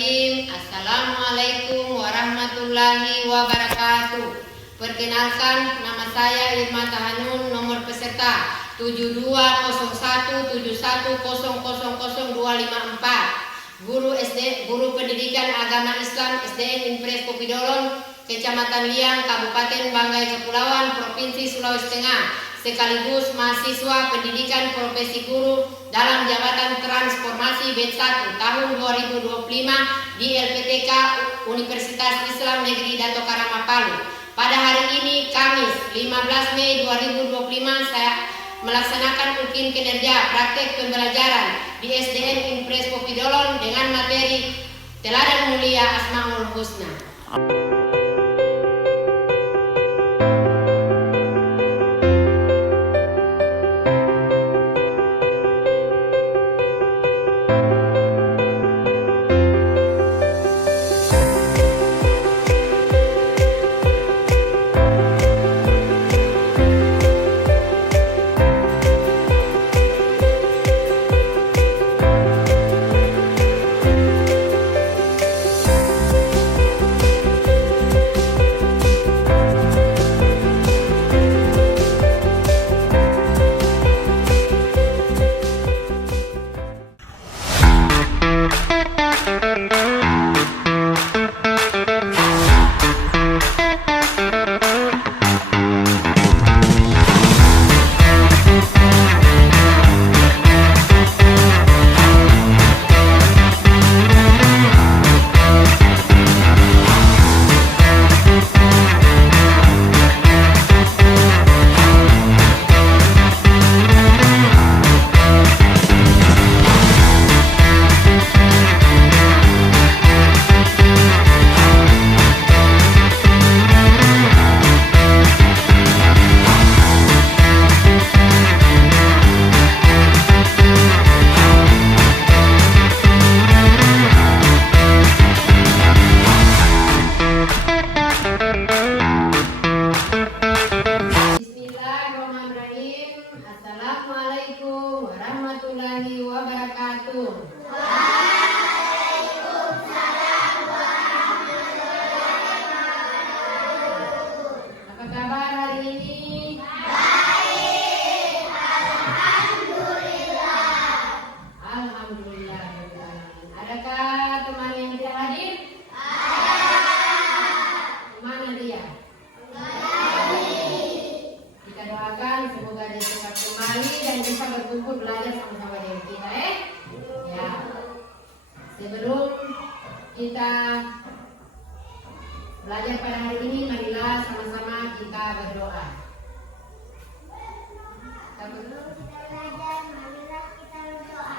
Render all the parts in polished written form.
Bismillahirrahmanirrahim. Assalamualaikum warahmatullahi wabarakatuh. Perkenalkan, nama saya Irma Tahanun, nomor peserta 720171000254. Guru Pendidikan Agama Islam SDN Impres Kopidolon, Kecamatan Liang, Kabupaten Banggai Kepulauan, Provinsi Sulawesi Tengah, sekaligus mahasiswa pendidikan profesi guru dalam jabatan transformasi batch 1 tahun 2025 di LPTK Universitas Islam Negeri Dato Karama Palu. Pada hari ini Kamis 15 Mei 2025 saya melaksanakan ukin kinerja praktek pembelajaran di SDN Impres Kopidolon dengan materi Teladan Mulia Asmaul Husna. Assalamualaikum warahmatullahi wabarakatuh. Waalaikumsalam warahmatullahi wabarakatuh. Apa kabar hari ini? Baik, alhamdulillah. Alhamdulillah. Adakah teman yang tidak hadir? Ada. Mana dia? Kita doakan semoga dia cepat kembali dan bisa berkumpul belajar sama-sama dengan kita, ya. Sebelum kita belajar pada hari ini, marilah sama-sama kita berdoa. Kita berdoa. Marilah kita berdoa.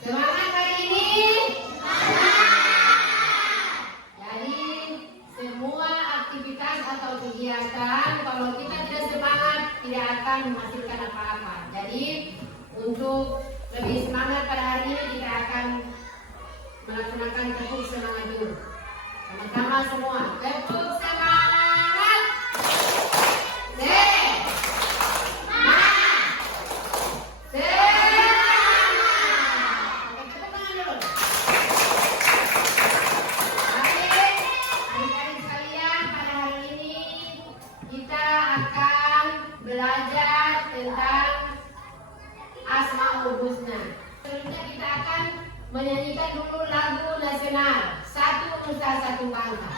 Semangat hari ini. Jadi semua aktivitas atau kegiatan kalau kita tidak semangat tidak akan menghasilkan apa-apa. Jadi untuk lebih semangat pada hari ini kita akan melaksanakan tepuk semangat dulu. Sama-sama semua tepuk semangat. Belajar tentang Asmaul Husna. Selanjutnya kita akan menyanyikan dulu lagu nasional Satu Nusa Satu Bangsa.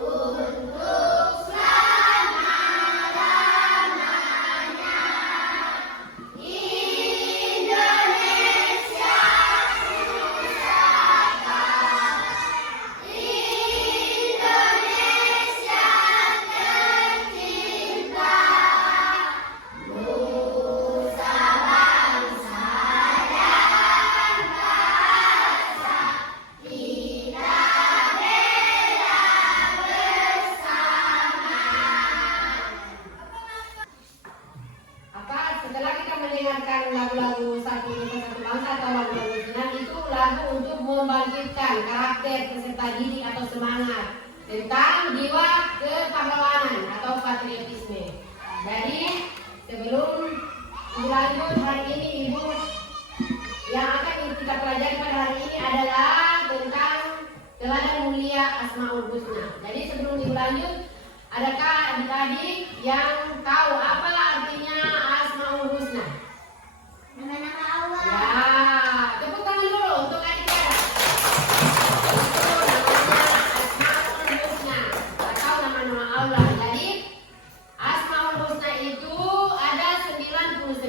Untuk lagu-lagu satu bangsa atau lagu-lagu senang itu lagu untuk membangkitkan karakter peserta didik atau semangat tentang jiwa kepahlawanan atau patriotisme. Jadi sebelum lanjut hari ini Ibu, yang akan kita pelajari pada hari ini adalah tentang teladan mulia Asmaul Husna. Jadi sebelum lanjut, adakah adik-adik yang tahu apa artinya Asmaul Husna? Nama-nama Allah. Ya, tepuk tangan dulu untuk adik-adik. Itu namanya Asmaul Husna atau nama-nama Allah. Jadi Asmaul Husna itu ada 99.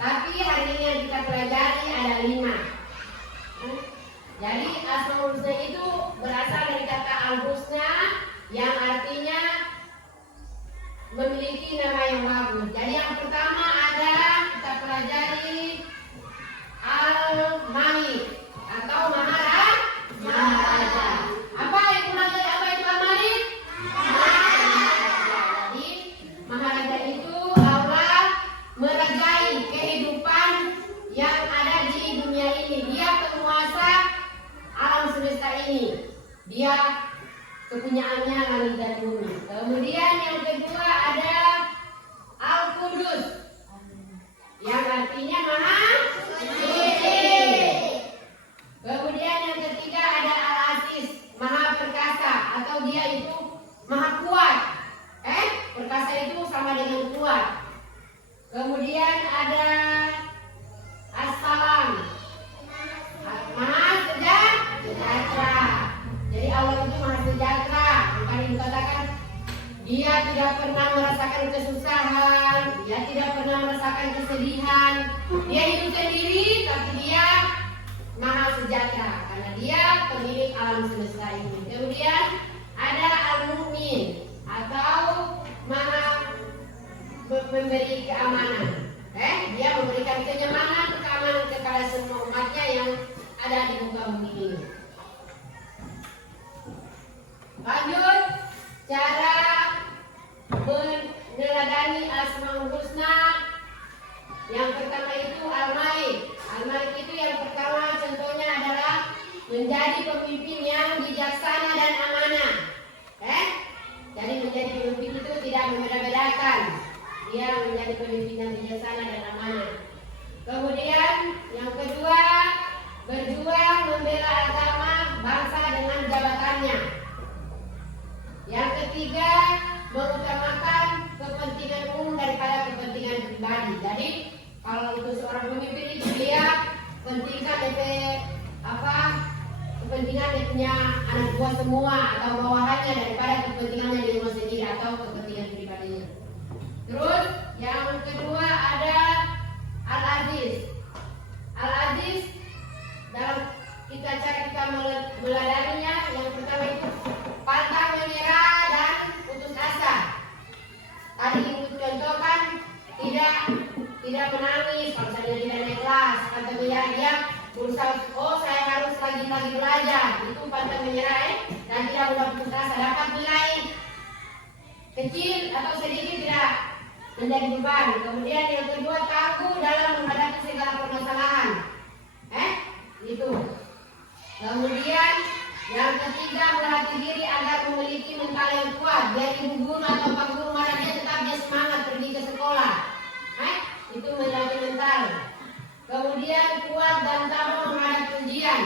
Tapi hari ini yang kita pelajari ada 5. Jadi Asmaul Husna itu berasal dari kata Al-Husna yang artinya memiliki nama yang bagus. Jadi yang pertama adalah kita pelajari Al-Malik atau Maharaja. Apa itu Al-Malik? Jadi Maharaja itu Allah merajai kehidupan yang ada di dunia ini. Dia penguasa alam semesta ini. Dia kepunyaannya langit dan bumi. Kemudian yang kedua ada Al-Qudus yang artinya Maha Suci. Kemudian yang ketiga ada Al-Aziz, Maha Perkasa atau dia itu Maha Kuat. Perkasa itu sama dengan kuat. Kemudian ada As-Salam, Maha Sejahtera. Jadi Allah itu Maha Sejahtera. Makanya dikatakan dia tidak pernah merasakan kesusahan, dia tidak pernah merasakan kesedihan. Dia hidup sendiri, tapi dia Maha Sejahtera karena dia pemilik alam semesta ini. Kemudian ada Al-Mu'min atau Maha memberi keamanan. Dia memberikan kenyamanan, keamanan kepada semua umatnya yang ada di muka bumi ini. Lanjut, cara meneladani Asmaul Husna. Yang pertama itu Al-Malik. Al-Malik itu yang pertama contohnya adalah menjadi pemimpin yang bijaksana dan amanah. Jadi menjadi pemimpin itu tidak membeda-bedakan. Dia menjadi pemimpin yang bijaksana dan amanah. Kemudian yang kedua, berjuang membela agama bangsa dengan jabatannya. Yang ketiga, mengutamakan kepentingan umum daripada kepentingan pribadi. Jadi kalau itu seorang pemimpin itu dia pentingkan kepentingan dia punya anak buah semua atau bawahannya daripada kepentingannya di rumah sendiri atau kepentingan pribadinya. Terus yang kedua ada Al-Aziz. Al-Aziz dalam kita meladaninya, yang pertama itu pantang menyerah dan putus asa. Tadi ibu contohkan tidak menangis kalau saya tidak naik kelas, pantang menyerah. Dia berusaha, saya harus lagi belajar, itu pantang menyerah dan tidak mudah putus asa. Dapat nilai kecil atau sedikit tidak menjadi beban. Kemudian yang kedua, tangguh dalam menghadapi segala permasalahan. Itu. Kemudian yang ketiga, melatih diri agar memiliki mental yang kuat. Biar ibu guru atau pak guru marah dia, tetap dia semangat pergi ke sekolah. Itu melatih mental. Kemudian kuat dan tabah menghadapi ujian.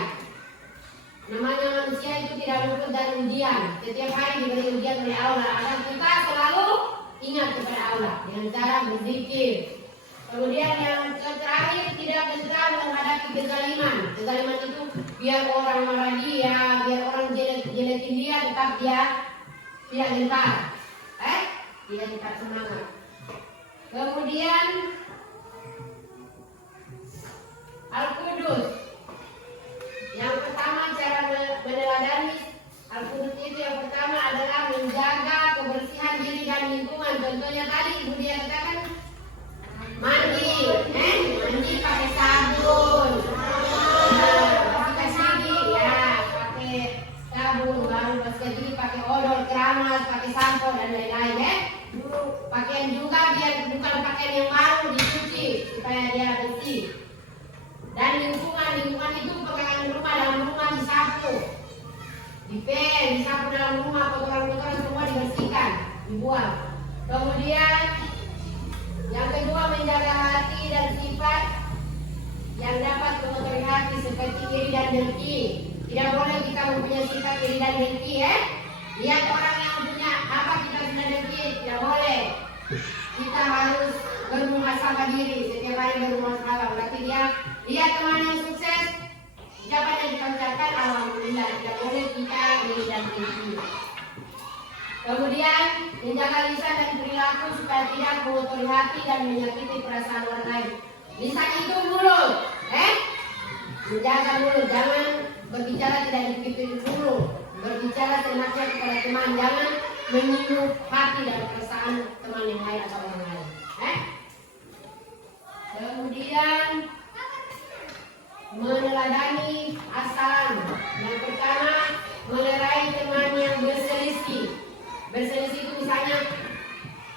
Namanya manusia itu tidak luput dari ujian. Setiap hari diberi ujian oleh Allah. Agar kita selalu ingat kepada Allah dengan cara berzikir. Kemudian yang terakhir, tidak gentar menghadapi kezaliman. Kezaliman itu biar orang marah dia, biar orang jelekin dia, tetap dia tidak gentar. Dia tetap semangat. Kemudian Al-Qudus. Yang pertama cara meneladani Al-Qudus itu yang pertama adalah menjaga kebersihan diri dan lingkungan. Contohnya tadi ibu dia katakan mandi pakai sabun, bersihkan gigi pakai sabun, baru bersihkan gigi pakai odol, keramas, pakai sampo dan lain-lain. Pakaian juga biar bukan pakaian yang baru dicuci, kita supaya dia bersih. Dan lingkungan itu pegangan rumah, dalam rumah disapu, dipel, disapu dalam rumah, kotoran-kotoran semua dibersihkan, dibuang. Kemudian yang kedua, menjaga hati dan sifat yang dapat mengotori hati seperti iri dan dengki. Tidak boleh kita mempunyai sifat iri dan dengki, ya. Lihat orang yang punya apa kita sudah dengki, tidak boleh. Kita harus bermuhasabah diri, setiap hari bermuhasabah. Berarti dia lihat teman yang sukses, ucapan yang kita ucapkan alhamdulillah. Tidak boleh kita iri dan dengki. Kemudian menjaga lisan dan perilaku supaya tidak mengotori hati dan menyakiti perasaan orang lain. Lisan itu mulut, menjaga mulut, jangan berbicara tidak dipikir mulut, berbicara seenaknya kepada teman, jangan menyinggung hati dan perasaan teman yang lain atau orang lain. Kemudian meneladani asalan. Yang pertama, melerai teman yang berselisih. Berselisih itu misalnya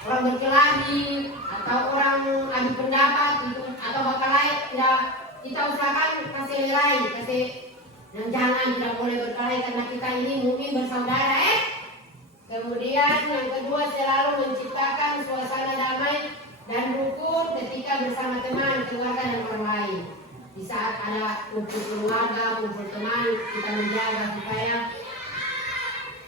orang berkelahi atau orang adu pendapat gitu, atau bakal lain, tidak kita usahakan kasih lerai, kasih, dan jangan tidak boleh berkelahi karena kita ini mungkin bersaudara. Kemudian yang kedua, selalu menciptakan suasana damai dan rukun ketika bersama teman, keluarga dan orang lain. Di saat ada kumpul keluarga, kumpul teman, kita menjaga supaya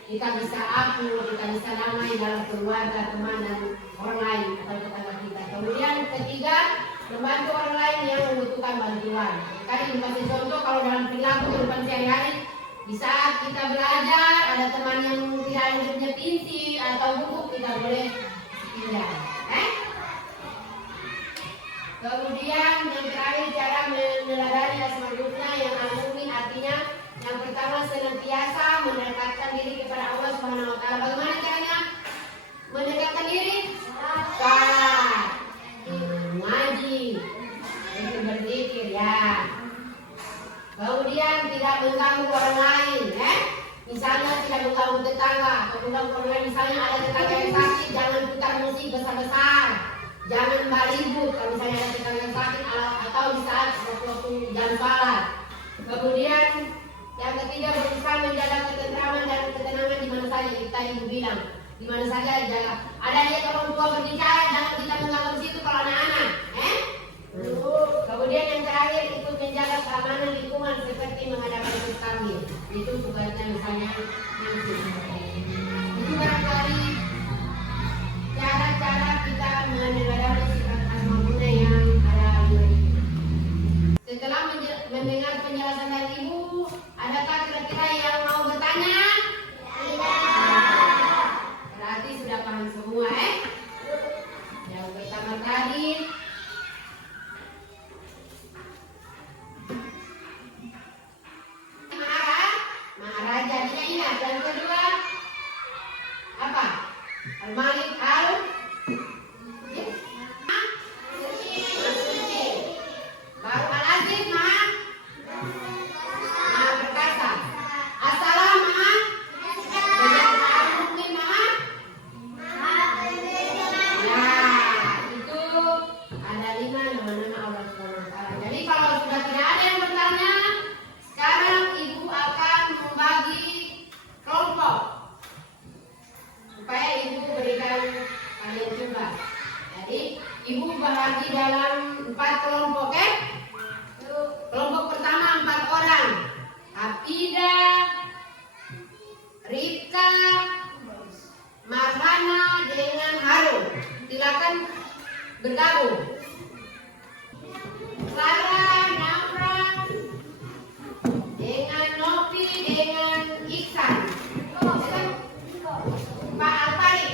kita bisa akur, kita bisa damai dalam keluarga, teman dan orang lain atau tetangga kita. Kemudian ketiga, membantu orang lain yang membutuhkan bantuan. Tadi dikasih contoh kalau dalam perilaku kehidupan sehari-hari, di saat kita belajar ada teman yang tidak hidupnya pinsi atau buku, kita boleh pindah. Kemudian yang terakhir, cara meneladani asmaul husna yang alumi, artinya yang pertama senantiasa mendekatkan diri kepada Allah Subhanahu wa taala. Bagaimana caranya mendekatkan diri? Salat, ngaji, berzikir, ya. Kemudian tidak mengganggu orang lain, misalnya tidak mengganggu tetangga atau mengganggu orang lain. Misalnya ada tetangga yang sakit, jangan putar musik besar-besar, jangan ribut kalau misalnya ada tetangga yang sakit atau di saat waktu jam salat. Kemudian yang ketiga, berusaha menjaga ketentraman dan ketenangan di mana saja. Kita ibu bilang, di mana saja jaga. Ada lihat orang tua berbicara, jangan kita mengganggu situ kalau anak-anak. Kemudian yang terakhir, ikut menjaga keamanan lingkungan seperti mengadakan takmir. Itu tugasnya misalnya nanti. Itu barangkali cara-cara kita meneladani sifat asmaul husna yang ada ini. Setelah mendengar penjelasan dari Ibu, adakah kira-kira yang mau bertanya? Tidak. Berarti sudah paham semua, Yang pertama tadi, Maharaja, tidak ingat. Yang kedua, apa? Al-Malik Baru Al-Aziz, perkasa. As-Salam, Al-Mu'min, ya, itu ada 5 nama-nama Allah SWT. Jadi kalau sudah tidak ada yang bertanya, sekarang Ibu akan membagi kelompok supaya Ibu berikan kalian coba. Jadi Ibu bagi dalam 4 kelompok, Kelompok pertama 4 orang, Hafida, Rifka, Marhana dengan Harun. Silakan bergabung. Clara, Namra dengan Novi dengan Iksan. Pak Alfari.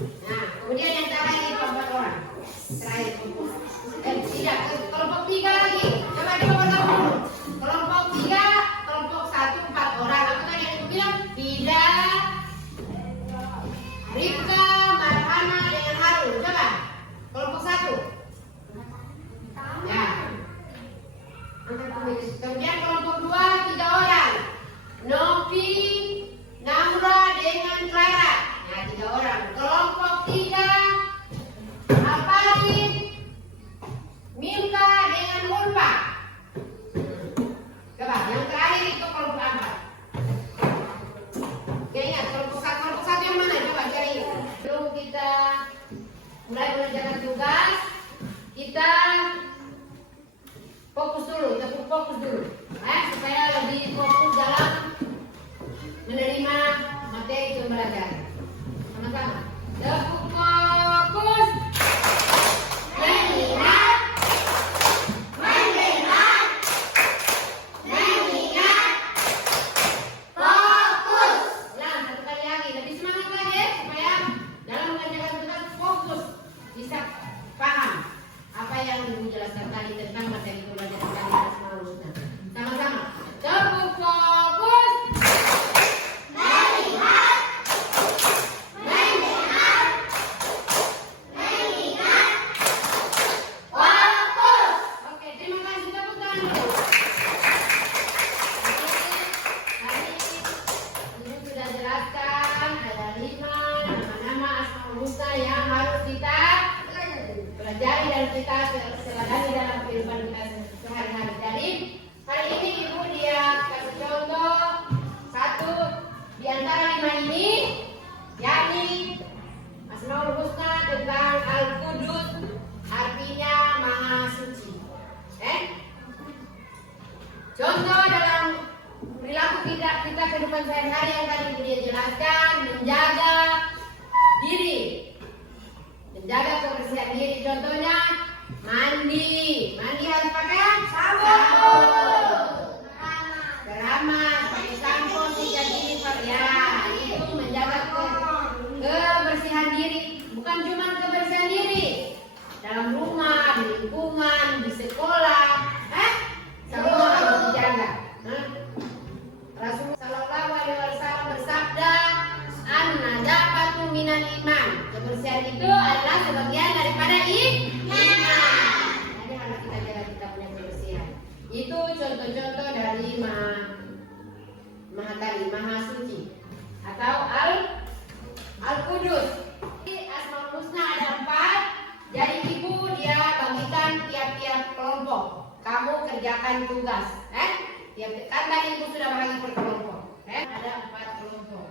Nah, kemudian yang terakhir kelompok orang. Terakhir kelompok. Tidak, kelompok 3 lagi. Coba bergabung. Kelompok 3, kelompok 1 4 orang. Apa tadi yang bilang? Hida, Rifka, Marhana dengan Harun. Coba. Kelompok 1. Ya. Kemudian kelompok 2 3 orang. Novi, Namra dengan Clara. Nah, 3 orang. Kelompok 3 Alfari, Milka mulai mengerjakan tugas, kita fokus dulu, supaya lebih fokus dalam menerima materi pembelajaran. Sama-sama. Tepuk fokus. Mengingat, fokus. Ulang satu kali lagi, lebih semangat lagi ya, supaya dalam mengerjakan tugas fokus, bisa paham apa yang Ibu jelaskan tadi tentang materi pembelajaran kali Asmaul Husna. Sama-sama. Tepuk fokus. Oke, terima kasih. Tepuk tangan dulu. Ibu sudah jelaskan ada 5 nama-nama Asmaul Husna yang harus kita pelajari dan kita seladani dalam kehidupan kita sehari-hari. Jadi hari ini Ibu dia kasih contoh satu di antara 5 ini, yakni Asmaul Husna tentang Al-Qudus, artinya Maha Suci. Contoh dalam perilaku kita kehidupan sehari-hari yang tadi Ibu dia jelaskan, menjaga diri, menjaga kebersihan diri. Contohnya mandi harus pakai sabun, keramas pakai sampo 3 jilid ya. Itu menjaga kebersihan diri, bukan cuma kebersihan diri dalam rumah, di lingkungan, di sekolah, semua harus dijaga. Rasulullah Shallallahu Alaihi Wasallam bersabda, "An-nadafatu minal iman." Kebersihan itu adalah sebagian daripada iman. Jadi harus kita jaga kita punya kebersihan. Itu contoh-contoh dari Maha Suci atau Al-Qudus. Asmaul Husna ada 4. Jadi Ibu dia bagikan tiap-tiap kelompok. Kamu kerjakan tugas. Kan tadi Ibu sudah bagi per kelompok. Ada 4 kelompok.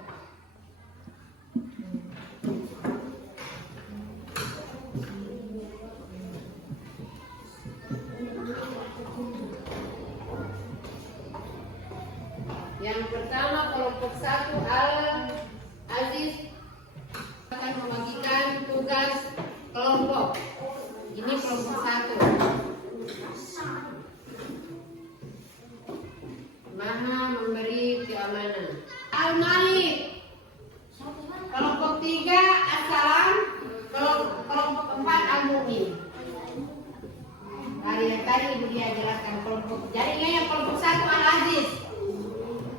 Yang pertama kelompok 1 Al-Aziz akan membagikan tugas kelompok. Ini kelompok 1. Maha memberi keamanan. Al-Malik. Kelompok 3 As-Salam. Kelompok 4 Al-Mu'min. Tadi Ibu dia jelaskan kelompok. Jadi yang kelompok 1 Al-Aziz.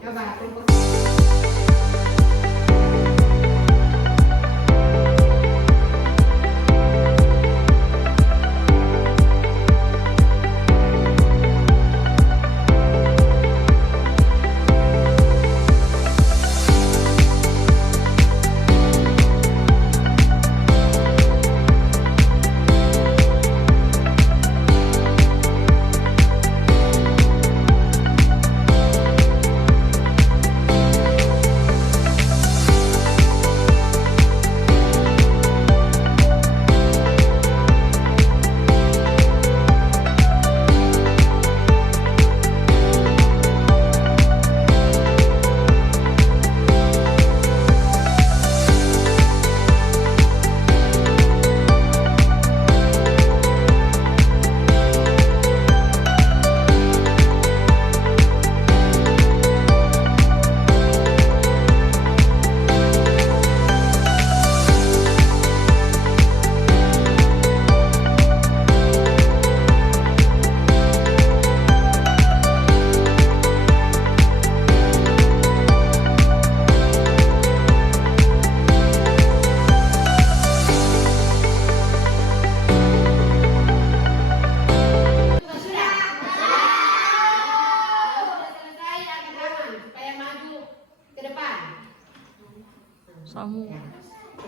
Coba kelompok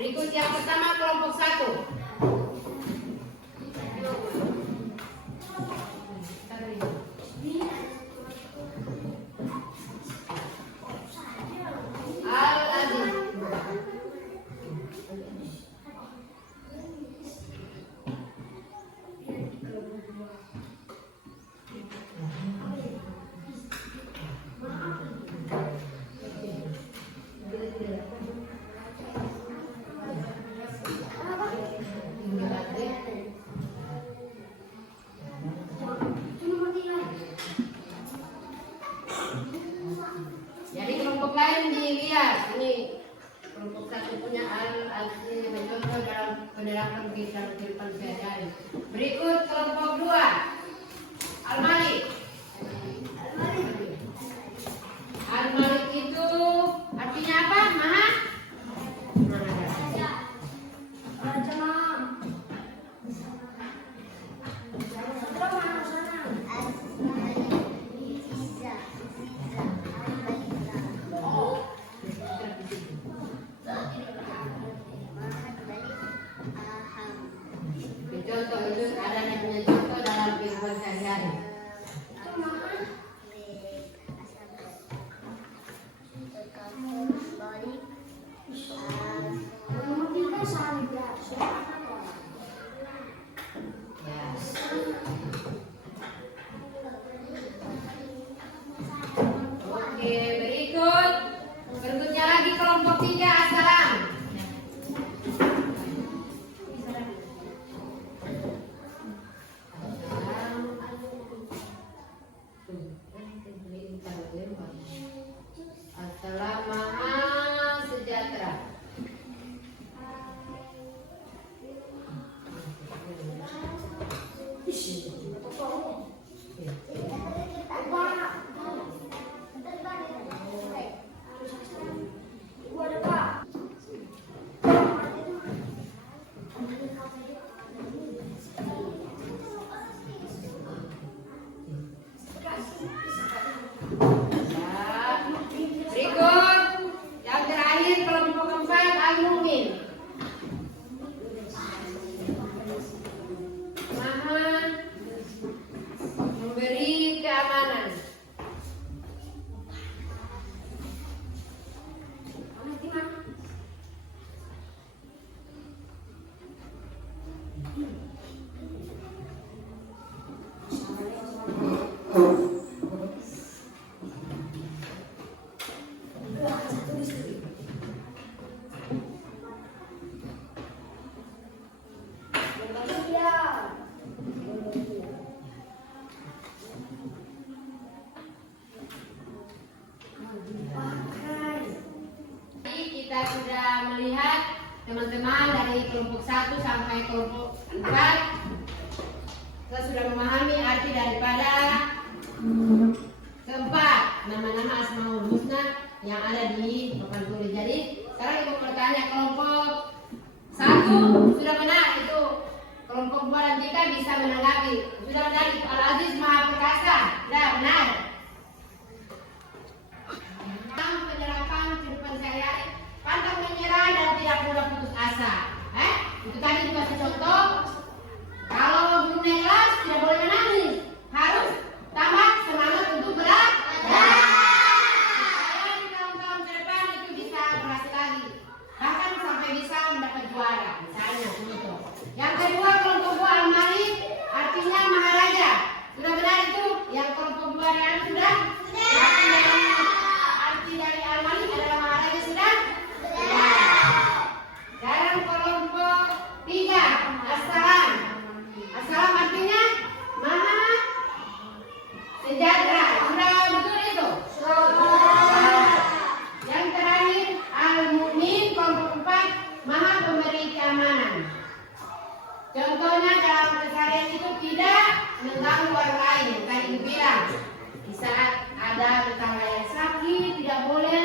Berikut yang pertama kelompok 1. Al-Aziz. penerapan kehidupan sehari-hari. Berikut kelompok 2. Al-Malik. Al-Malik itu artinya apa? Maha? Contoh itu ada yang punya contoh dalam kehidupan sehari-hari. Oke, berikutnya lagi kelompok 3 Assalam. Assalam maha sejahtera. Berikut yang terakhir kelompok 4 Al-Mu'min. Maha memberi keamanan. Kita sudah melihat teman-teman dari kelompok 1 sampai kelompok 4. Kita sudah memahami arti daripada keempat nama-nama Asmaul Husna yang ada di papan tulis. Jadi sekarang ibu bertanya kelompok 1 sudah benar, itu kelompok 2 dan 3 bisa menanggapi. Sudah benar, itu Al-Aziz Maha Perkasa. Sudah benar. Penyerapan kehidupan sehari-hari, pantang menyerah dan tidak mudah putus asa. Itu tadi dikasih contoh. Kalau belum naik kelas tidak boleh menangis, harus tambah semangat untuk belajar. Di tahun-tahun ke depan itu bisa berhasil lagi, bahkan sampai bisa mendapat juara, misalnya begitu. Yang kedua kelompok 2 Al-Malik, artinya maharaja. Sudah benar itu yang kelompok 2 dan sudah. Arti dari Al-Malik adalah maharaja sudah. Sekarang kelompok 3 Assalam. Assalam artinya maha sejahtera. Sudah betul itu? Yang terakhir Al-Mu'min kelompok 4 maha pemberi keamanan. Contohnya dalam keseharian itu tidak mengganggu orang lain. Yang tadi dibilang, di saat ada tetangga yang sakit tidak boleh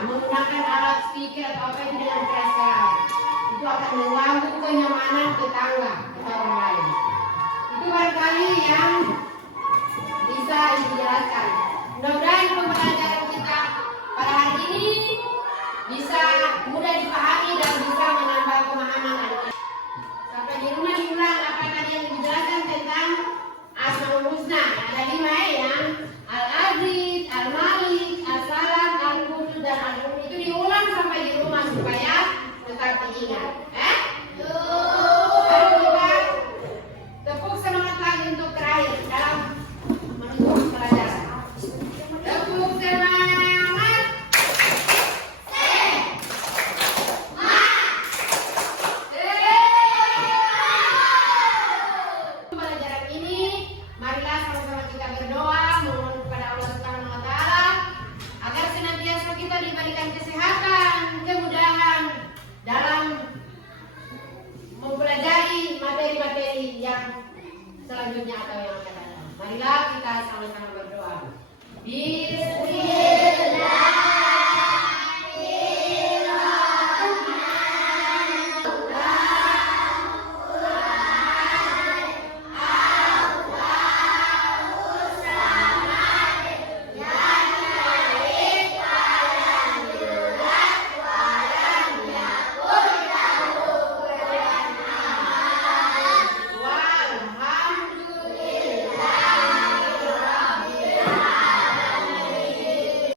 menggunakan alat speaker atau apa itu dengan keras. Itu akan mengganggu kenyamanan tetangga atau orang lain. Itu barangkali yang bisa dijelaskan. Mudah-mudahan pembelajaran kita pada hari ini bisa mudah dipahami dan bisa menambah pemahaman anak-anak. Sampai di rumah diulang apa tadi yang dijelaskan tentang Asmaul Husna. Ada 5 yang Al-Aziz, Al-Malik, Assalam, Al-Qudus dan Al-Mu'min. Itu diulang sampai di rumah supaya tetap diingat. Ayo kita tepuk semangat lagi untuk terakhir dalam menutup pelajaran. Tepuk semangat. Pelajaran ini marilah sama-sama kita berdoa mohon kepada Allah Subhanahu wa taala agar senantiasa kita diberikan kesehatan, kemudahan dalam sama-sama berdoa. Bismillahirrahmanirrahim.